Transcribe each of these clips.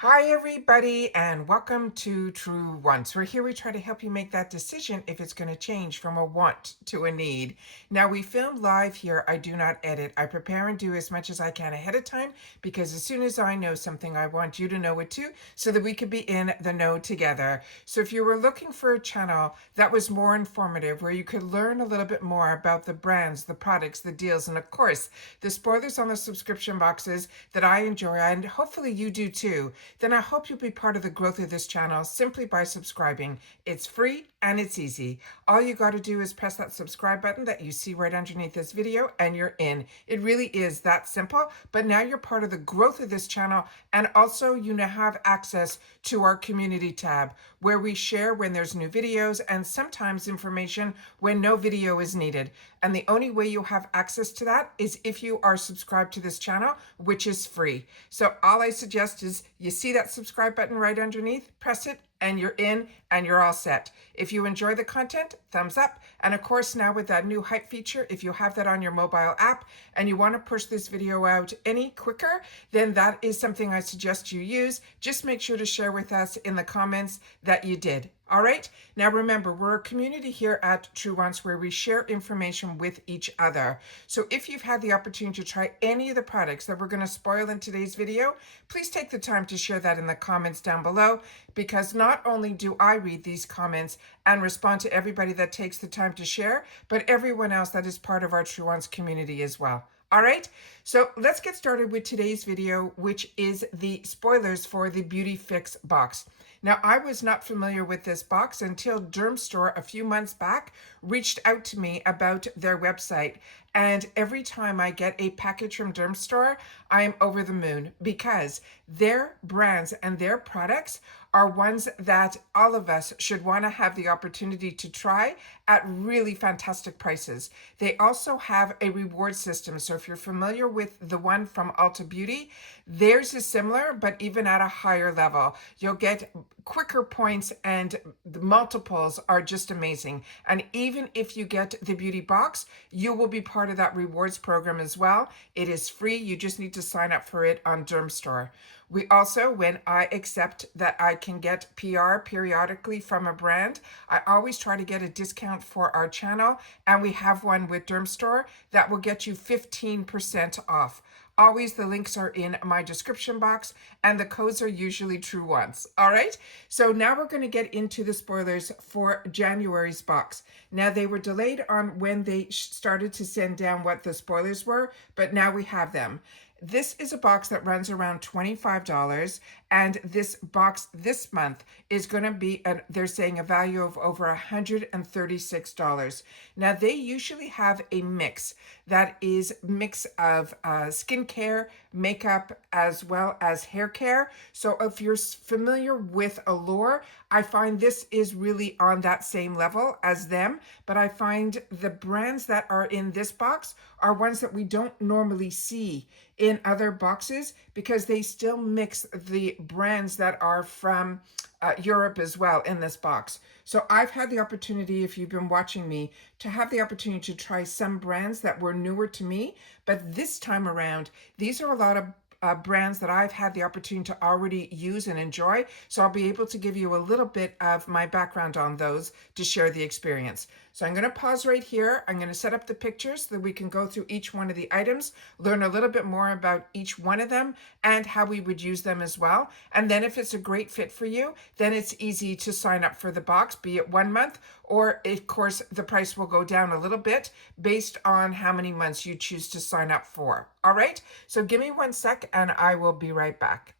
Hi, everybody, and welcome to True Wants. We're here, we try to help you make that decision if it's going to change from a want to a need. Now, we film live here. I do not edit. I prepare and do as much as I can ahead of time because as soon as I know something, I want you to know it too so that we could be in the know together. So, if you were looking for a channel that was more informative, where you could learn a little bit more about the brands, the products, the deals, and of course, the spoilers on the subscription boxes that I enjoy, and hopefully you do too, then I hope you'll be part of the growth of this channel simply by subscribing. It's free and it's easy. All you got to do is press that subscribe button that you see right underneath this video and you're in. It really is that simple, but now you're part of the growth of this channel, and also you now have access to our community tab where we share when there's new videos and sometimes information when no video is needed. And the only way you'll have access to that is if you are subscribed to this channel, which is free. So all I suggest is you see that subscribe button right underneath, press it, and you're in and you're all set. If you enjoy the content, thumbs up. And of course, now with that new hype feature, if you have that on your mobile app and you want to push this video out any quicker, then that is something I suggest you use. Just make sure to share with us in the comments that you did. All right. Now remember, we're a community here at True Wants where we share information with each other. So if you've had the opportunity to try any of the products that we're going to spoil in today's video, please take the time to share that in the comments down below, because not only do I read these comments and respond to everybody that takes the time to share, but everyone else that is part of our True Wants community as well. All right, so let's get started with today's video, which is the spoilers for the BeautyFIX box. Now, I was not familiar with this box until Dermstore a few months back reached out to me about their website. And every time I get a package from Dermstore, I am over the moon because their brands and their products are ones that all of us should want to have the opportunity to try at really fantastic prices. They also have a reward system. So if you're familiar with the one from Ulta Beauty, theirs is similar, but even at a higher level. You'll get quicker points and the multiples are just amazing. And even if you get the beauty box, you will be part of that rewards program as well. It is free. You just need to sign up for it on Dermstore. We also, when I accept that I can get PR periodically from a brand, I always try to get a discount for our channel, and we have one with Dermstore that will get you 15% off. Always the links are in my description box and the codes are usually true ones. All right. So now we're going to get into the spoilers for January's box. Now they were delayed on when they started to send down what the spoilers were, but now we have them. This is a box that runs around $25, and this box this month is going to be, they're saying, a value of over $136. Now, they usually have a mix that is mix of skincare, makeup, as well as hair care. So if you're familiar with Allure, I find this is really on that same level as them, but I find the brands that are in this box are ones that we don't normally see in other boxes because they still mix the brands that are from Europe as well in this box. So I've had the opportunity, if you've been watching me, to have the opportunity to try some brands that were newer to me, but this time around, these are a lot of brands that I've had the opportunity to already use and enjoy. So I'll be able to give you a little bit of my background on those to share the experience. So I'm going to pause right here. I'm going to set up the pictures so that we can go through each one of the items, learn a little bit more about each one of them and how we would use them as well. And then if it's a great fit for you, then it's easy to sign up for the box, be it 1 month, or of course the price will go down a little bit based on how many months you choose to sign up for. All right, so give me 1 sec and I will be right back.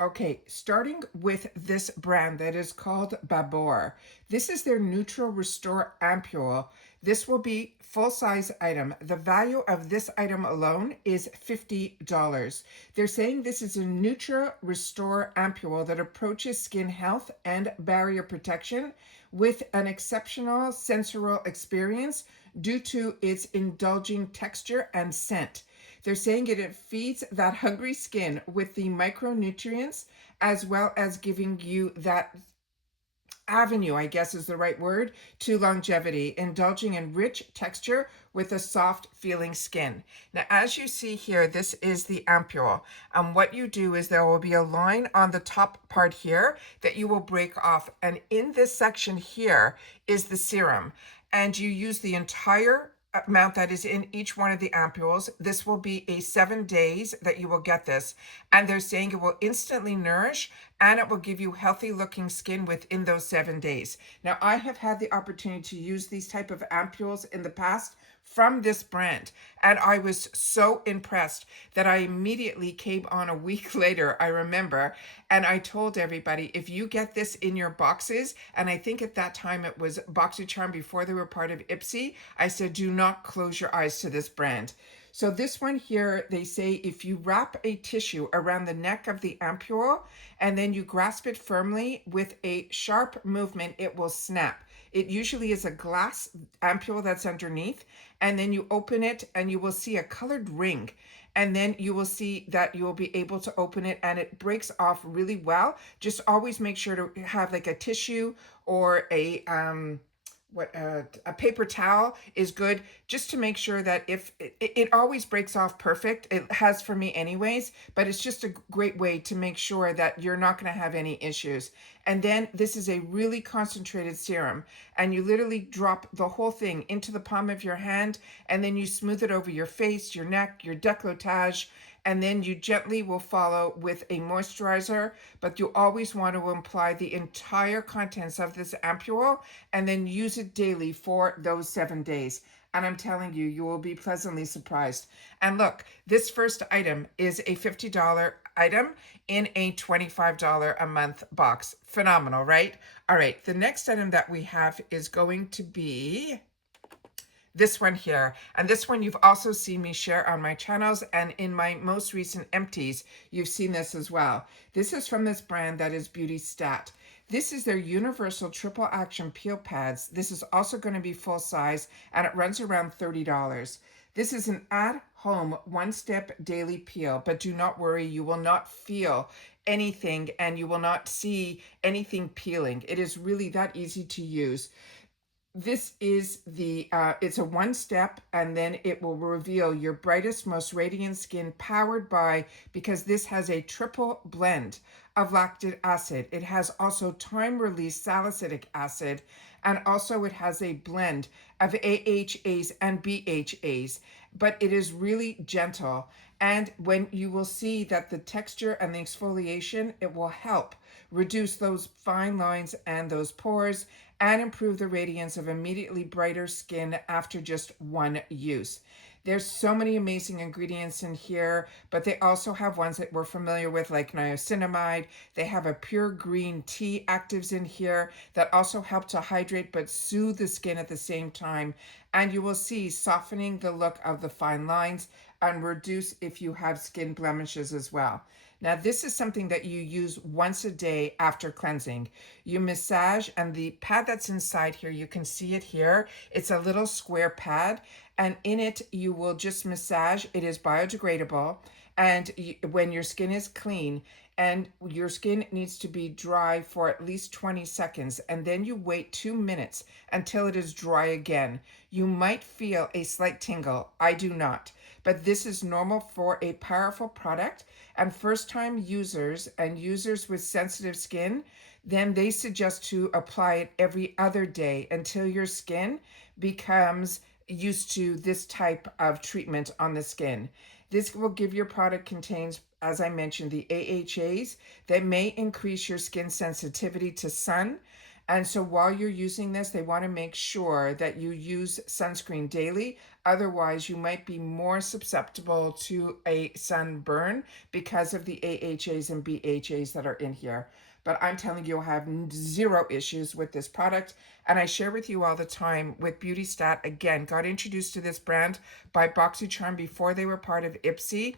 Okay, starting with this brand that is called Babor. This is their Neutral Restore Ampule. This will be full-size item. The value of this item alone is $50. They're saying this is a Neutral Restore Ampule that approaches skin health and barrier protection with an exceptional sensorial experience due to its indulging texture and scent. They're saying it feeds that hungry skin with the micronutrients as well as giving you that avenue, I guess is the right word, to longevity, indulging in rich texture with a soft feeling skin. Now, as you see here, this is the ampule. And what you do is there will be a line on the top part here that you will break off. And in this section here is the serum. And you use the entire amount that is in each one of the ampules. This will be a 7 days that you will get this. And they're saying it will instantly nourish and it will give you healthy looking skin within those 7 days. Now, I have had the opportunity to use these type of ampules in the past from this brand, and I was so impressed that I immediately came on a week later, I remember, and I told everybody, if you get this in your boxes, and I think at that time it was BoxyCharm before they were part of Ipsy, I said, do not close your eyes to this brand. So this one here, they say if you wrap a tissue around the neck of the ampule and then you grasp it firmly with a sharp movement, it will snap. It usually is a glass ampule that's underneath, and then you open it and you will see a colored ring. And then you will see that you will be able to open it and it breaks off really well. Just always make sure to have like a tissue or a paper towel is good, just to make sure that if it always breaks off perfect. It has for me anyways, but it's just a great way to make sure that you're not going to have any issues. And then this is a really concentrated serum, and you literally drop the whole thing into the palm of your hand, and then you smooth it over your face, your neck, your décolletage, and then you gently will follow with a moisturizer, but you always want to apply the entire contents of this ampule and then use it daily for those 7 days. And I'm telling you, you will be pleasantly surprised. And look, this first item is a $50 item in a $25 a month box. Phenomenal, right? All right, the next item that we have is going to be this one here. And this one you've also seen me share on my channels, and in my most recent empties, you've seen this as well. This is from this brand that is BeautyStat. This is their universal triple action peel pads. This is also going to be full size, and it runs around $30. This is an at-home one-step daily peel, but do not worry, you will not feel anything and you will not see anything peeling. It is really that easy to use. This is the, it's a one step, and then it will reveal your brightest, most radiant skin powered by, because this has a triple blend of lactic acid. It has also time-released salicylic acid, and also it has a blend of AHAs and BHAs, but it is really gentle. And when you will see that the texture and the exfoliation, it will help reduce those fine lines and those pores and improve the radiance of immediately brighter skin after just one use. There's so many amazing ingredients in here, but they also have ones that we're familiar with, like niacinamide. They have a pure green tea actives in here that also help to hydrate but soothe the skin at the same time. And you will see softening the look of the fine lines and reduce if you have skin blemishes as well. Now, this is something that you use once a day after cleansing. You massage, and the pad that's inside here, you can see it here. It's a little square pad, and in it, you will just massage. It is biodegradable, and when your skin is clean, and your skin needs to be dry for at least 20 seconds, and then you wait 2 minutes until it is dry again. You might feel a slight tingle. I do not, but this is normal for a powerful product. And first-time users and users with sensitive skin, then they suggest to apply it every other day until your skin becomes used to this type of treatment on the skin. This will give your product contains, as I mentioned, the AHAs that may increase your skin sensitivity to sun. And so while you're using this, they want to make sure that you use sunscreen daily. Otherwise, you might be more susceptible to a sunburn because of the AHAs and BHAs that are in here. But I'm telling you, you'll have zero issues with this product. And I share with you all the time with BeautyStat. Again, got introduced to this brand by BoxyCharm before they were part of Ipsy.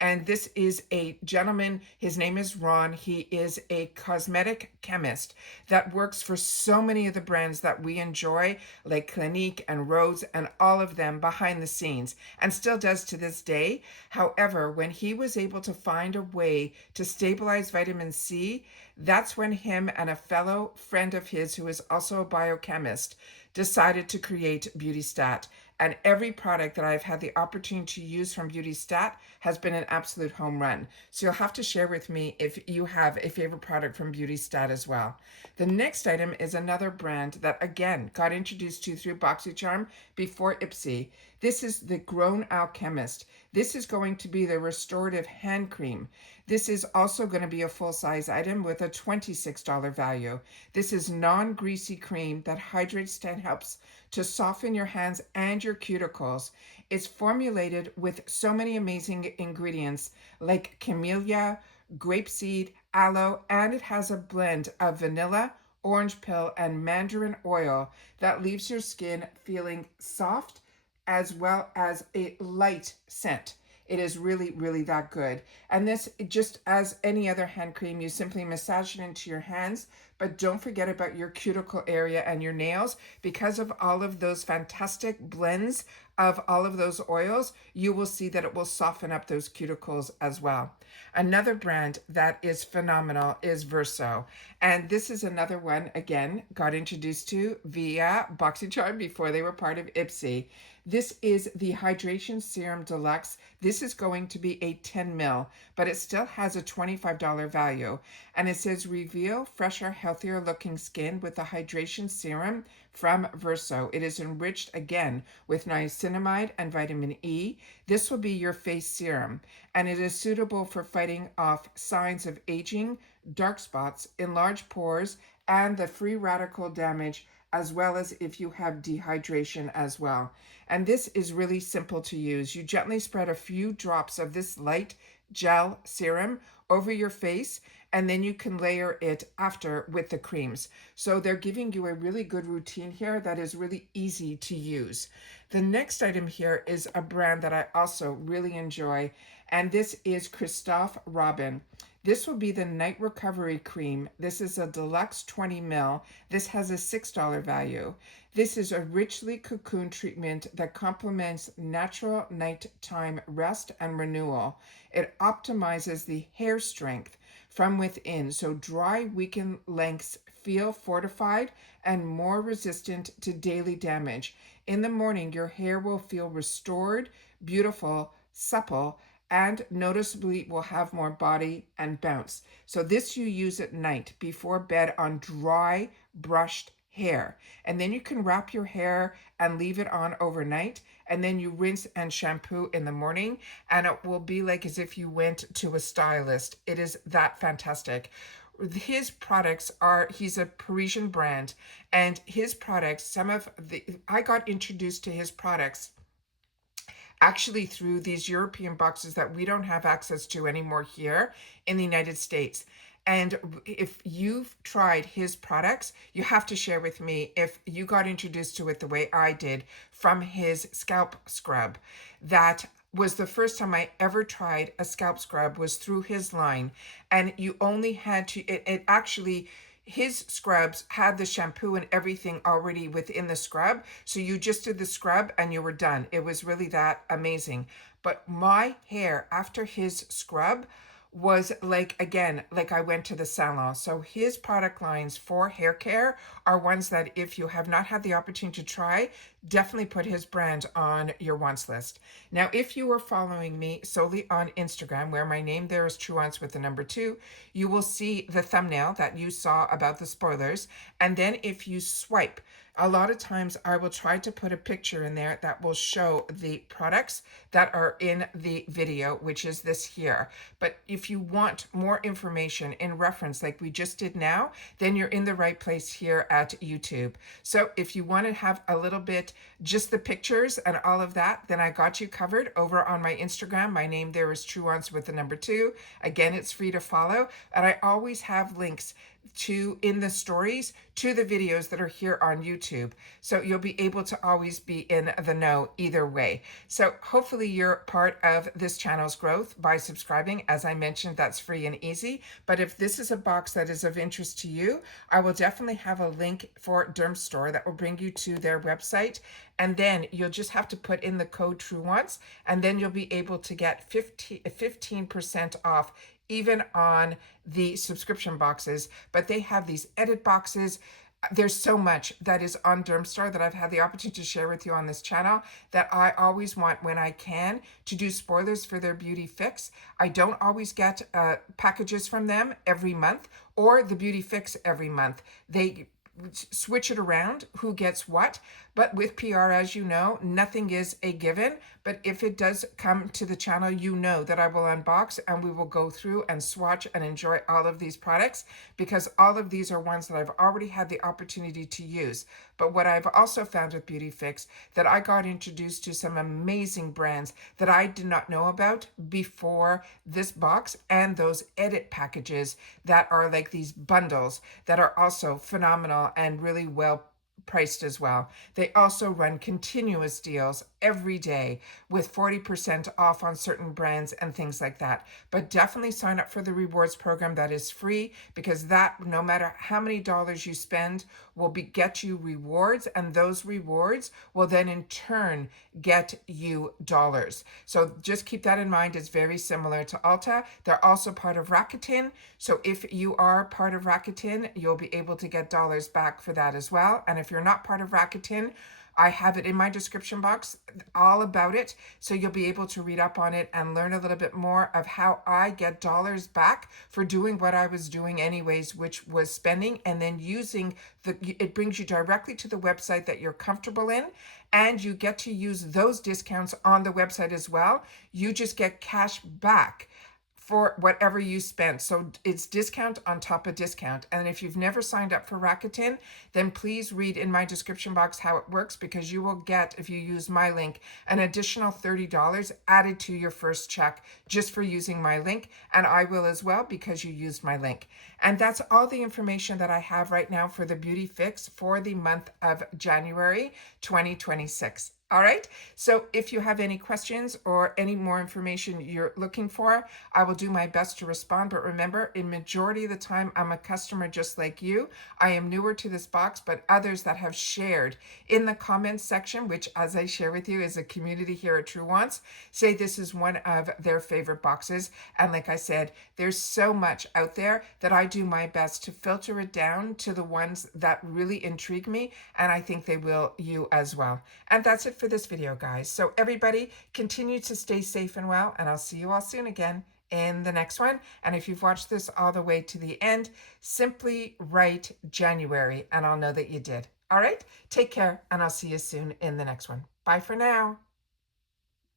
And this is a gentleman, his name is Ron. He is a cosmetic chemist that works for so many of the brands that we enjoy, like Clinique and Rose and all of them behind the scenes, and still does to this day. However, when he was able to find a way to stabilize vitamin C, that's when him and a fellow friend of his, who is also a biochemist, decided to create BeautyStat. And every product that I've had the opportunity to use from BeautyStat has been an absolute home run. So you'll have to share with me if you have a favorite product from BeautyStat as well. The next item is another brand that, again, got introduced to through BoxyCharm before Ipsy. This is the Grown Alchemist. This is going to be the restorative hand cream. This is also going to be a full-size item with a $26 value. This is non-greasy cream that hydrates and helps to soften your hands and your cuticles. It's formulated with so many amazing ingredients like camellia, grapeseed, aloe, and it has a blend of vanilla, orange peel, and mandarin oil that leaves your skin feeling soft as well as a light scent. It is really, really that good. And this, just as any other hand cream, you simply massage it into your hands, but don't forget about your cuticle area and your nails. Because of all of those fantastic blends of all of those oils, you will see that it will soften up those cuticles as well. Another brand that is phenomenal is Verso. And this is another one, again, got introduced to via BoxyCharm before they were part of Ipsy. This is the Hydration Serum Deluxe. This is going to be a 10 ml, but it still has a $25 value. And it says, reveal fresher, healthier looking skin with the Hydration Serum from Verso. It is enriched again with niacinamide and vitamin E. This will be your face serum, and it is suitable for fighting off signs of aging, dark spots, enlarged pores, and the free radical damage, as well as if you have dehydration as well. And this is really simple to use. You gently spread a few drops of this light gel serum over your face, and then you can layer it after with the creams. So they're giving you a really good routine here that is really easy to use. The next item here is a brand that I also really enjoy, and this is Christophe Robin. This will be the Night Recovery Cream. This is a deluxe 20 ml. This has a $6 value. This is a richly cocoon treatment that complements natural nighttime rest and renewal. It optimizes the hair strength from within, so dry, weakened lengths feel fortified and more resistant to daily damage. In the morning, your hair will feel restored, beautiful, supple, and noticeably will have more body and bounce. So this you use at night before bed on dry, brushed hair. And then you can wrap your hair and leave it on overnight. And then you rinse and shampoo in the morning. And it will be like as if you went to a stylist. It is that fantastic. His products are, he's a Parisian brand. And his products, I got introduced to his products actually through these European boxes that we don't have access to anymore here in the United States. And if you've tried his products, you have to share with me if you got introduced to it the way I did from his scalp scrub. That was the first time I ever tried a scalp scrub, was through his line. And you only had to, it actually, his scrubs had the shampoo and everything already within the scrub. So you just did the scrub and you were done. It was really that amazing. But my hair after his scrub was like, again, like I went to the salon. So his product lines for hair care are ones that if you have not had the opportunity to try, definitely put his brand on your wants list. Now, if you were following me solely on Instagram, where my name there is TRUEWEANTS with the number 2, you will see the thumbnail that you saw about the spoilers. And then if you swipe, a lot of times I will try to put a picture in there that will show the products that are in the video, which is this here. But if you want more information in reference like we just did now, then you're in the right place here at YouTube. So if you want to have a little bit, just the pictures and all of that, then I got you covered over on my Instagram. My name there is TRUEWEANTS with the number 2. Again, it's free to follow. And I always have links in the stories to the videos that are here on YouTube. So you'll be able to always be in the know either way. So hopefully you're part of this channel's growth by subscribing. As I mentioned, that's free and easy. But if this is a box that is of interest to you, I will definitely have a link for Dermstore that will bring you to their website. And then you'll just have to put in the code TRUEWEANTS, and then you'll be able to get 15% off even on the subscription boxes. But they have these edit boxes. There's so much that is on Dermstore that I've had the opportunity to share with you on this channel that I always want, when I can, to do spoilers for their BeautyFIX. I don't always get packages from them every month, or the BeautyFIX every month. They switch it around who gets what, but with PR, as you know, nothing is a given. But if it does come to the channel, you know that I will unbox and we will go through and swatch and enjoy all of these products, because all of these are ones that I've already had the opportunity to use. But what I've also found with BeautyFIX, that I got introduced to some amazing brands that I did not know about before this box, and those edit packages that are like these bundles that are also phenomenal and really well priced as well. They also run continuous deals every day with 40% off on certain brands and things like that. But definitely sign up for the rewards program that is free, because that, no matter how many dollars you spend, will get you rewards, and those rewards will then in turn get you dollars. So just keep that in mind. It's very similar to Ulta. They're also part of Rakuten. So if you are part of Rakuten, you'll be able to get dollars back for that as well. And if you're not part of Rakuten, I have it in my description box, all about it, so you'll be able to read up on it and learn a little bit more of how I get dollars back for doing what I was doing anyways, which was spending and then using it brings you directly to the website that you're comfortable in, and you get to use those discounts on the website as well. You just get cash back for whatever you spent. So it's discount on top of discount. And if you've never signed up for Rakuten, then please read in my description box how it works, because you will get, if you use my link, an additional $30 added to your first check just for using my link. And I will as well, because you used my link. And that's all the information that I have right now for the BeautyFIX for the month of January 2026. All right, so if you have any questions or any more information you're looking for, I will do my best to respond. But remember, in majority of the time, I'm a customer just like you. I am newer to this box, but others that have shared in the comments section, which, as I share with you, is a community here at TRUEWEANTS, say this is one of their favorite boxes. And like I said, there's so much out there that I do my best to filter it down to the ones that really intrigue me, and I think they will you as well. And that's it for this video, guys. So everybody, continue to stay safe and well, and I'll see you all soon again in the next one. And if you've watched this all the way to the end, simply write January and I'll know that you did. All right, take care, and I'll see you soon in the next one. Bye for now.